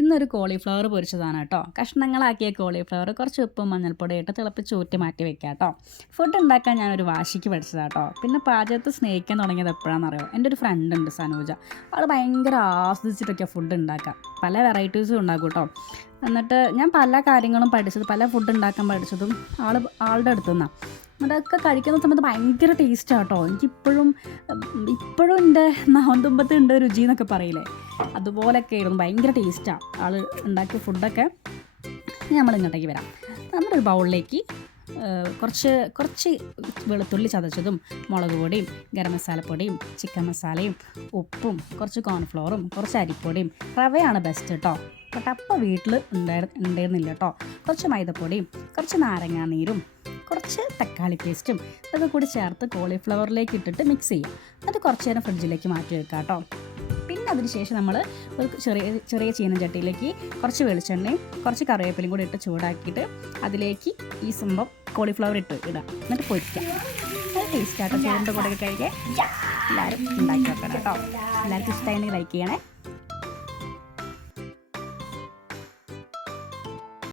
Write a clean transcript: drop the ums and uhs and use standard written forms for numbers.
ഇന്നൊരു കോളിഫ്ലവർ പൊരിച്ചതാണ് കേട്ടോ. കഷ്ണങ്ങളാക്കിയ കോളിഫ്ലവർ കുറച്ച് ഉപ്പും മഞ്ഞൾപ്പൊടി ഇട്ട് തിളപ്പിച്ച് ഊറ്റി മാറ്റി വെക്കാം കേട്ടോ. ഫുഡ് ഉണ്ടാക്കാൻ ഞാനൊരു വാശിക്ക് പഠിച്ചതാണ് കേട്ടോ. പിന്നെ പാചകത്ത് സ്നേഹിക്കാൻ തുടങ്ങിയത് എപ്പോഴാണെന്നറിയോ? എൻ്റെ ഒരു ഫ്രണ്ട് ഉണ്ട് സനൂജ. അവൾ ഭയങ്കര ആസ്വദിച്ചിട്ടൊക്കെയാണ് ഫുഡ് ഉണ്ടാക്കുക. പല വെറൈറ്റീസും ഉണ്ടാക്കും കേട്ടോ. എന്നിട്ട് ഞാൻ പല കാര്യങ്ങളും പഠിച്ചത്, പല ഫുഡ് ഉണ്ടാക്കാൻ പഠിച്ചതും ആളുടെ അടുത്തു നിന്നാണ്. അതൊക്കെ കഴിക്കുന്ന സമയത്ത് ഭയങ്കര ടേസ്റ്റാണ് കേട്ടോ. എനിക്കിപ്പോഴും എൻ്റെ നാന്തുമ്പത്ത് ഉണ്ട് രുചി എന്നൊക്കെ പറയില്ലേ, അതുപോലൊക്കെ ആയിരുന്നു. ഭയങ്കര ടേസ്റ്റാണ് ആൾ ഉണ്ടാക്കിയ ഫുഡൊക്കെ. നമ്മൾ ഇങ്ങോട്ടേക്ക് വരാം. നമ്മുടെ ഒരു ബൗളിലേക്ക് കുറച്ച് വെളുത്തുള്ളി ചതച്ചതും മുളക് പൊടിയും ഗരം മസാലപ്പൊടിയും ചിക്കൻ മസാലയും ഉപ്പും കുറച്ച് കോൺഫ്ലോറും കുറച്ച് അരിപ്പൊടിയും, റവയാണ് ബെസ്റ്റ് കേട്ടോ. ബട്ട് അപ്പോൾ വീട്ടിൽ ഉണ്ടായിരുന്നില്ല കേട്ടോ. കുറച്ച് മൈദപ്പൊടിയും കുറച്ച് നാരങ്ങാനീരും കുറച്ച് തക്കാളി പേസ്റ്റും ഇതൊക്കെ കൂടി ചേർത്ത് കോളിഫ്ലവറിലേക്ക് ഇട്ടിട്ട് മിക്സ് ചെയ്യാം. എന്നിട്ട് കുറച്ച് നേരം ഫ്രിഡ്ജിലേക്ക് മാറ്റി വെക്കാം കേട്ടോ. പിന്നെ അതിന് ശേഷം നമ്മൾ ഒരു ചെറിയ ചീനച്ചട്ടിയിലേക്ക് കുറച്ച് വെളിച്ചെണ്ണയും കുറച്ച് കറിവേപ്പിലയും കൂടി ഇട്ട് ചൂടാക്കിയിട്ട് അതിലേക്ക് ഈ സംഭവം കോളിഫ്ലവർ ഇടാം. എന്നിട്ട് പൊരിക്കാം. അത് ടേസ്റ്റാട്ടോ. ചോറിൻ്റെ കൂടെ കഴിക്കാൻ എല്ലാവരും ഉണ്ടാക്കി വെക്കണം കേട്ടോ. എല്ലാവർക്കും ഇഷ്ടമായെങ്കിൽ ലൈക്ക് ചെയ്യണേ.